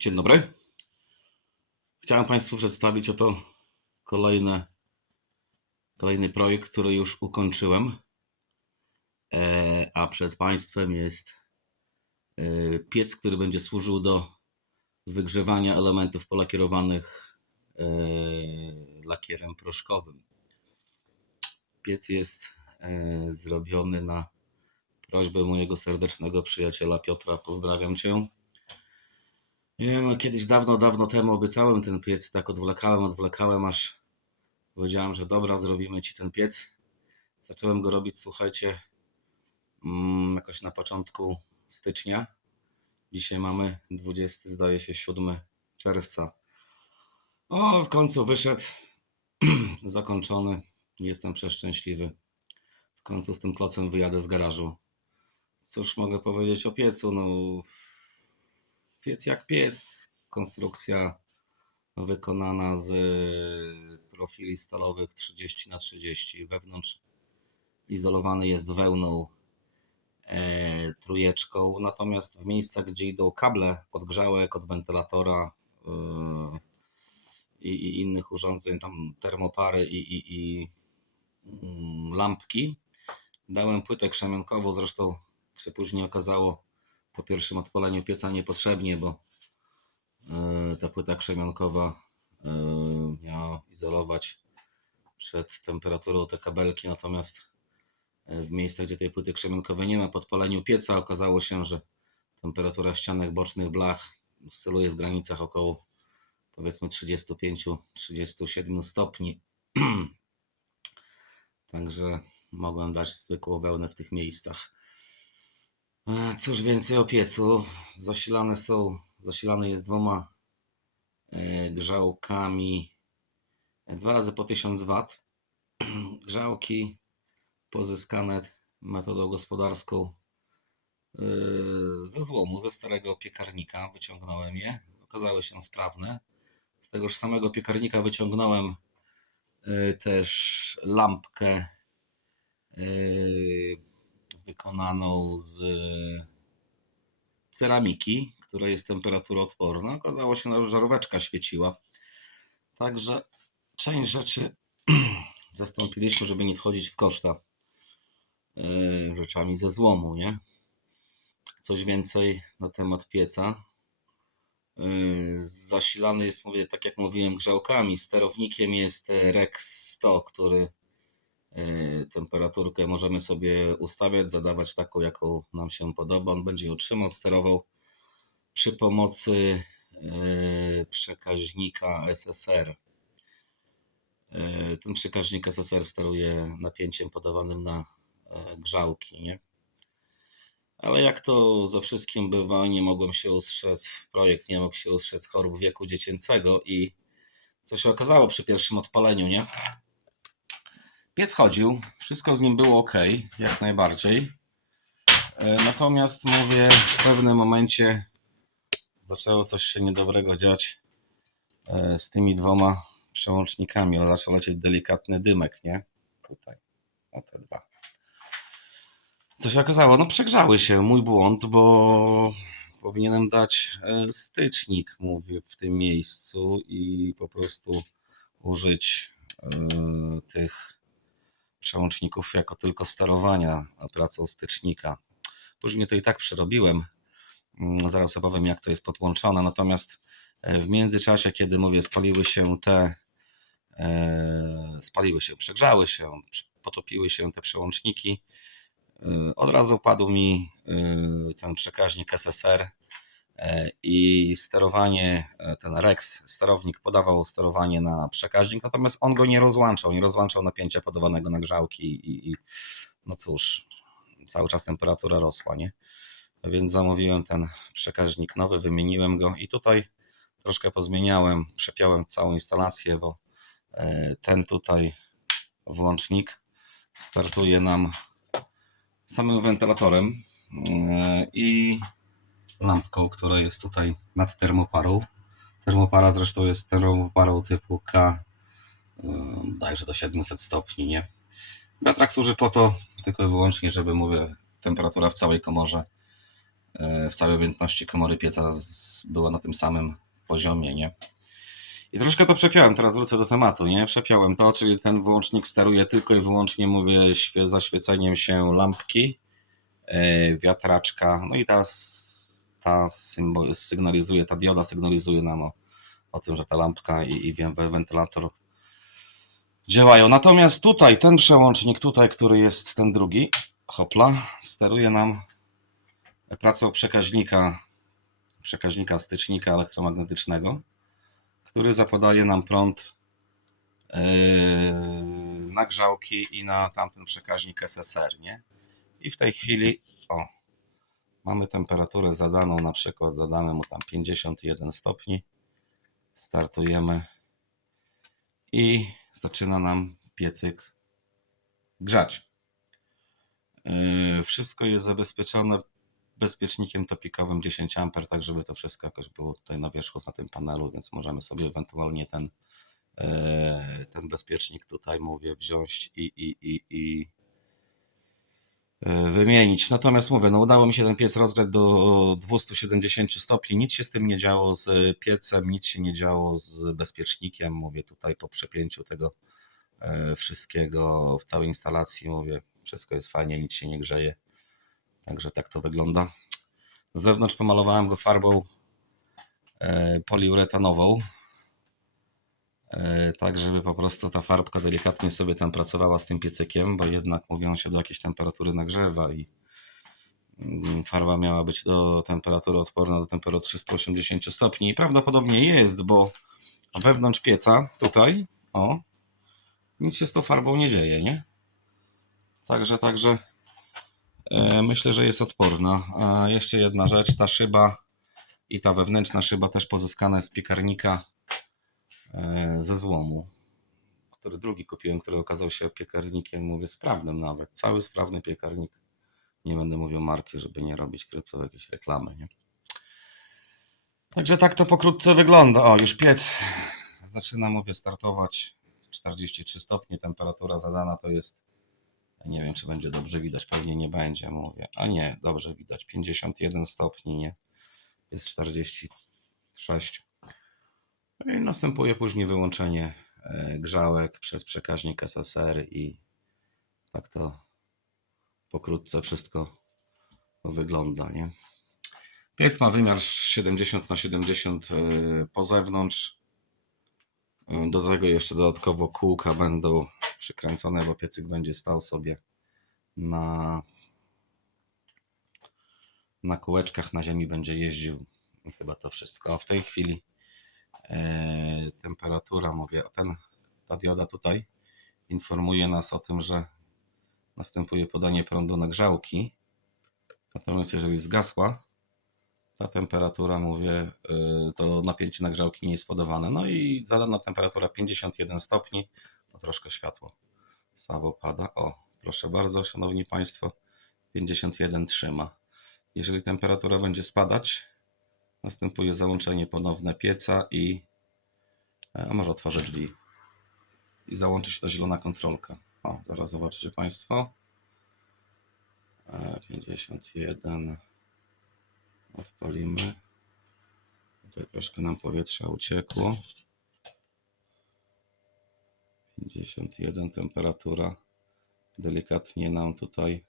Dzień dobry. Chciałem Państwu przedstawić oto kolejne, kolejny projekt, który już ukończyłem. E, A przed Państwem jest e, piec, który będzie służył do wygrzewania elementów polakierowanych e, lakierem proszkowym. Piec jest zrobiony na prośbę mojego serdecznego przyjaciela Piotra. Pozdrawiam Cię. Nie wiem, kiedyś dawno, dawno temu obiecałem ten piec, tak odwlekałem, odwlekałem, aż powiedziałem, że dobra, zrobimy ci ten piec. Zacząłem go robić, słuchajcie, mm, jakoś na początku stycznia. Dzisiaj mamy 20, zdaje się, 7 czerwca. O, w końcu wyszedł, zakończony. Jestem przeszczęśliwy. W końcu z tym klocem wyjadę z garażu. Cóż mogę powiedzieć o piecu? No, piec jak piec. Konstrukcja wykonana z profili stalowych 30 na 30 Wewnątrz izolowany jest wełną e, trójeczką, natomiast w miejscach, gdzie idą kable od grzałek, od wentylatora e, i, i innych urządzeń, tam termopary i, i, i mm, lampki, dałem płytę krzemionkową, zresztą jak się później okazało, po pierwszym odpaleniu pieca niepotrzebnie, bo e, ta płyta krzemionkowa e, miała izolować przed temperaturą te kabelki, natomiast e, w miejscach, gdzie tej płyty krzemionkowej nie ma, po odpaleniu pieca okazało się, że temperatura ścianek bocznych blach oscyluje w granicach około powiedzmy 35-37 stopni. Także mogłem dać zwykłą wełnę w tych miejscach. Cóż więcej o piecu. Zasilane są, zasilany jest dwoma e, grzałkami dwa razy po 1000 W. Grzałki pozyskane metodą gospodarską e, ze złomu, ze starego piekarnika. Wyciągnąłem je. Okazały się sprawne. Z tegoż samego piekarnika wyciągnąłem e, też lampkę wykonaną z ceramiki, która jest temperaturoodporna. Okazało się, że żaróweczka świeciła. Także część rzeczy zastąpiliśmy, żeby nie wchodzić w koszta e, rzeczami ze złomu, nie? Coś więcej na temat pieca. E, Zasilany jest, mówię, tak jak mówiłem, grzałkami. Sterownikiem jest Rex 100, który temperaturkę możemy sobie ustawiać, zadawać taką, jaką nam się podoba. On będzie ją trzymał, sterował przy pomocy e, przekaźnika SSR. E, Ten przekaźnik SSR steruje napięciem podawanym na e, grzałki, nie? Ale jak to ze wszystkim bywa, nie mogłem się ustrzec, projekt nie mógł się ustrzec chorób wieku dziecięcego i co się okazało przy pierwszym odpaleniu, nie? Piec chodził, wszystko z nim było ok, jak najbardziej. E, Natomiast mówię, w pewnym momencie zaczęło coś się niedobrego dziać e, z tymi dwoma przełącznikami. Zaczął lecieć delikatny dymek, nie? Tutaj, o te dwa. Co się okazało? No przegrzały się, mój błąd, bo powinienem dać e, stycznik, mówię, w tym miejscu i po prostu użyć tych przełączników jako tylko sterowania pracą stycznika. Później to i tak przerobiłem. Mm, Zaraz opowiem, jak to jest podłączone. Natomiast e, w międzyczasie, kiedy mówię, spaliły się te, e, spaliły się, przegrzały się, potopiły się te przełączniki, e, od razu padł mi ten przekaźnik SSR i sterowanie, e, ten Rex, sterownik podawał sterowanie na przekaźnik, natomiast on go nie rozłączał, nie rozłączał napięcia podawanego na grzałki i, i no cóż, cały czas temperatura rosła, nie? Więc zamówiłem ten przekaźnik nowy, wymieniłem go i tutaj troszkę pozmieniałem, przepiąłem całą instalację, bo e, ten tutaj włącznik startuje nam samym wentylatorem e, i lampką, która jest tutaj nad termoparą. Termopara zresztą jest termoparą typu K, e, dajże do 700 stopni, nie? Wiatrak służy po to tylko i wyłącznie, żeby, mówię, temperatura w całej komorze e, w całej objętności komory pieca była na tym samym poziomie, nie? I troszkę to przepiąłem, teraz wrócę do tematu, nie? Przepiąłem to, czyli ten wyłącznik steruje tylko i wyłącznie, mówię, świe- zaświeceniem się lampki, e, wiatraczka, no i s- ta sygnalizuje, ta dioda sygnalizuje nam o, o tym, że ta lampka i, i wentylator działają. Natomiast tutaj, ten przełącznik tutaj, który jest ten drugi, hopla, steruje nam pracą przekaźnika, przekaźnika stycznika elektromagnetycznego, który zapadaje nam prąd yy, na grzałki i na tamten przekaźnik SSR, nie? I w tej chwili, o, mamy temperaturę zadaną, na przykład zadamy mu tam 51 stopni, startujemy i zaczyna nam piecyk grzać. Yy, Wszystko jest zabezpieczone bezpiecznikiem topikowym 10 A, tak żeby to wszystko jakoś było tutaj na wierzchu na tym panelu, więc możemy sobie ewentualnie ten, yy, ten bezpiecznik tutaj mówię wziąć i, i, i, i wymienić. Natomiast mówię, no udało mi się ten piec rozgrzać do 270 stopni. Nic się z tym nie działo z piecem, nic się nie działo z bezpiecznikiem. Mówię tutaj po przepięciu tego e, wszystkiego w całej instalacji. Mówię, wszystko jest fajnie, nic się nie grzeje. Także tak to wygląda. Z zewnątrz pomalowałem go farbą e, poliuretanową. E, Tak, żeby po prostu ta farbka delikatnie sobie tam pracowała z tym piecykiem, bo jednak mówią się do jakiejś temperatury nagrzewa i mm, farba miała być do temperatury odporna do temperatury 380 stopni i prawdopodobnie jest, bo wewnątrz pieca tutaj, o, nic się z tą farbą nie dzieje, nie? Także, także e, myślę, że jest odporna. A jeszcze jedna rzecz, ta szyba i ta wewnętrzna szyba też pozyskana z piekarnika ze złomu, który drugi kupiłem, który okazał się piekarnikiem, mówię, sprawnym nawet, cały sprawny piekarnik. Nie będę mówił marki, żeby nie robić krypto jakiejś reklamy, nie? Także tak to pokrótce wygląda. O, już piec zaczyna, mówię, startować. 43 stopnie, temperatura zadana to jest, nie wiem, czy będzie dobrze widać, pewnie nie będzie, mówię. A nie, dobrze widać, 51 stopni, nie? Jest 46. No I następuje później wyłączenie e, grzałek przez przekaźnik SSR i tak to pokrótce wszystko wygląda, nie? Piec ma wymiar 70 na 70 e, po zewnątrz. E, Do tego jeszcze dodatkowo kółka będą przykręcone, bo piecyk będzie stał sobie na, na kółeczkach, na ziemi będzie jeździł. I chyba to wszystko. W tej chwili temperatura, mówię, ten, ta dioda tutaj informuje nas o tym, że następuje podanie prądu na grzałki. Natomiast jeżeli zgasła, ta temperatura, mówię, y, to napięcie nagrzałki nie jest podawane. No i zadana temperatura 51 stopni, to troszkę światło słabo pada. O, proszę bardzo, szanowni Państwo, 51 trzyma. Jeżeli temperatura będzie spadać, następuje załączenie ponowne pieca i e, a może otworzę drzwi i załączy się ta zielona kontrolka. O, zaraz zobaczycie Państwo. E, 51 Odpalimy. Tutaj troszkę nam powietrza uciekło. 51 temperatura. Delikatnie nam tutaj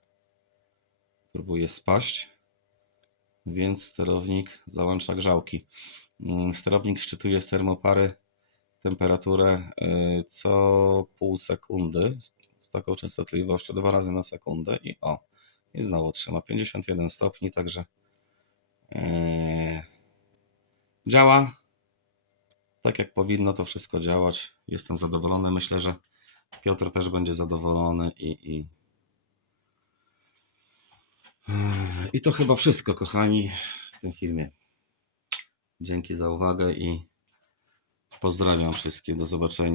próbuje spaść. Więc sterownik załącza grzałki. Mm, Sterownik szczytuje z termopary temperaturę y, co pół sekundy z taką częstotliwością dwa razy na sekundę i o, i znowu trzyma 51 stopni, także Eee, Działa tak jak powinno to wszystko działać. Jestem zadowolony. Myślę, że Piotr też będzie zadowolony i, i, Eee, i to chyba wszystko, kochani, w tym filmie. Dzięki za uwagę i pozdrawiam wszystkich. Do zobaczenia.